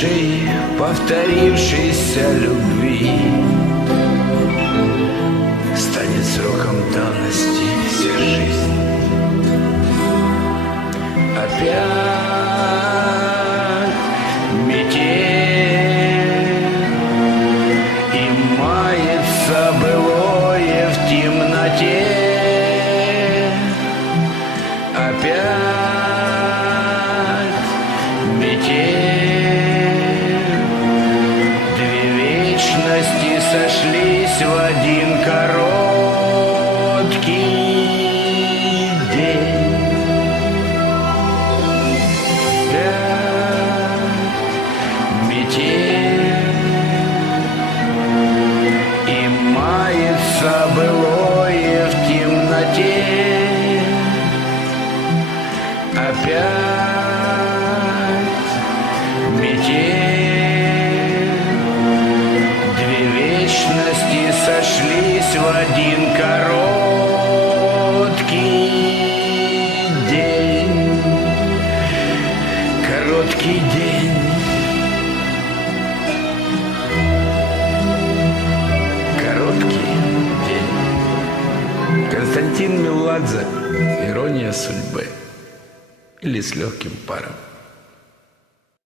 нашей повторившейся любви станет сроком давности вся жизнь. Опять метель, и мается былое в темноте. Опять метель, две вечности сошлись в один короткий день. Метель, и мается былое в темноте. Опять метель, две вечности сошлись в один короткий день. Короткий день. Короткий день. Константин Меладзе. Ирония судьбы. Или с легким паром.